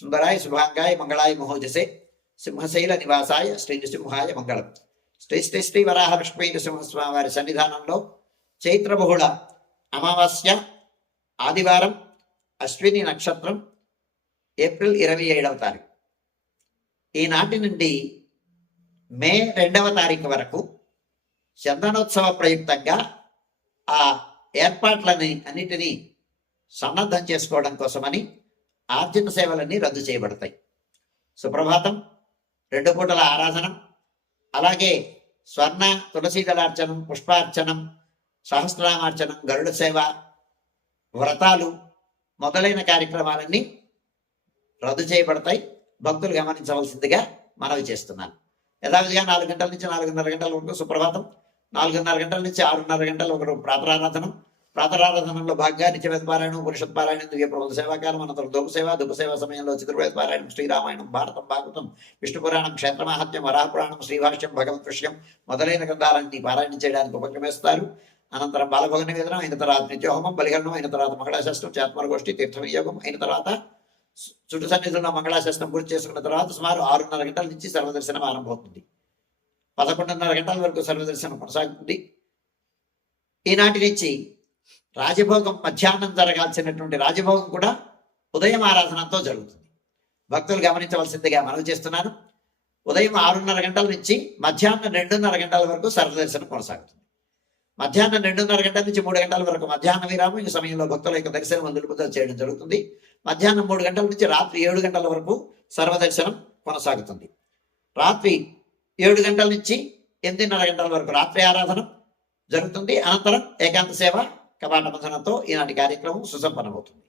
సుందరాయ శుభాంగాయ మంగళాయ మహోజసే సింహశైల నివాసాయ శ్రీ నృసింహాయ మంగళం. శ్రీ శ్రీ శ్రీ వరాహ లక్ష్మీ నృసింహస్వామి వారి సన్నిధానంలో చైత్ర బహుళ అమావాస్య ఆదివారం అశ్విని నక్షత్రం ఏప్రిల్ 27వ తారీఖు ఈనాటి నుండి మే 2వ తారీఖు వరకు చందనోత్సవ ప్రయుక్తంగా ఆ ఏర్పాట్లని అన్నిటినీ సన్నద్ధం చేసుకోవడం కోసమని ఆర్జిత సేవలన్నీ రద్దు చేయబడతాయి. సుప్రభాతం, 2 పూటల ఆరాధనం, అలాగే స్వర్ణ తులసీదళార్చనం, పుష్పార్చనం, సహస్రనామార్చనం, గరుడ సేవ, వ్రతాలు మొదలైన కార్యక్రమాలన్నీ రద్దు చేయబడతాయి. భక్తులు గమనించవలసిందిగా మనవి చేస్తున్నాను. యథావిధిగా 4 గంటల నుంచి 4:30 గంటల వరకు సుప్రభాతం, 4:30 గంటల నుంచి 6:30 గంటల వరకు ప్రాతరారాధనం, ప్రాతరారాధనంలో భాగంగా నిత్యవేద పారాయణం, ఉపనిషత్ పారాయణం, దివ్య ప్రబంధ సేవాకాలం, అనంతరం దుఃఖ సేవ సమయంలో చతుర్వేద పారాయణం, శ్రీరామాయణం, భారతం, భాగవతం, విష్ణు పురాణం, క్షేత్రమాహాత్మ్యం, వరాహపురాణం, శ్రీభాష్యం, భగవత్ విషయం మొదలైన గ్రంథాలన్నీ పారాయణ చేయడానికి ఉపక్రమిస్తారు. అనంతరం బాలభోగ నివేదనం అయిన తర్వాత నిత్యహోమం, బలిహరణం అయిన తర్వాత మంగళాశాస్త్రం, చాత్మరగోష్ఠి, తీర్థ వినియోగం అయిన తర్వాత చుట్టు సన్నిధుల్లో మంగళాశాస్త్రం పూర్తి చేసుకున్న తర్వాత సుమారు 6:30 గంటల నుంచి సర్వదర్శనం ఆరంభమవుతుంది. 11:30 గంటల వరకు సర్వదర్శనం కొనసాగుతుంది. ఈనాటి నుంచి రాజభోగం, మధ్యాహ్నం జరగాల్సినటువంటి రాజభోగం కూడా ఉదయం ఆరాధనతో జరుగుతుంది. భక్తులు గమనించవలసిందిగా మనవి చేస్తున్నాను. ఉదయం 6:30 గంటల నుంచి మధ్యాహ్నం 2:30 గంటల వరకు సర్వదర్శనం కొనసాగుతుంది. మధ్యాహ్నం 2:30 గంటల నుంచి 3 గంటల వరకు మధ్యాహ్న విరామం. ఈ సమయంలో భక్తుల యొక్క దర్శనం నిలుపుదల చేయడం జరుగుతుంది. మధ్యాహ్నం 3 గంటల నుంచి రాత్రి 7 గంటల వరకు సర్వదర్శనం కొనసాగుతుంది. రాత్రి 7 గంటల నుంచి 8:30 గంటల వరకు రాత్రి ఆరాధన జరుగుతుంది. అనంతరం ఏకాంత సేవ కపాట బంధనంతో ఈనాటి కార్యక్రమం సుసంపన్నమవుతుంది.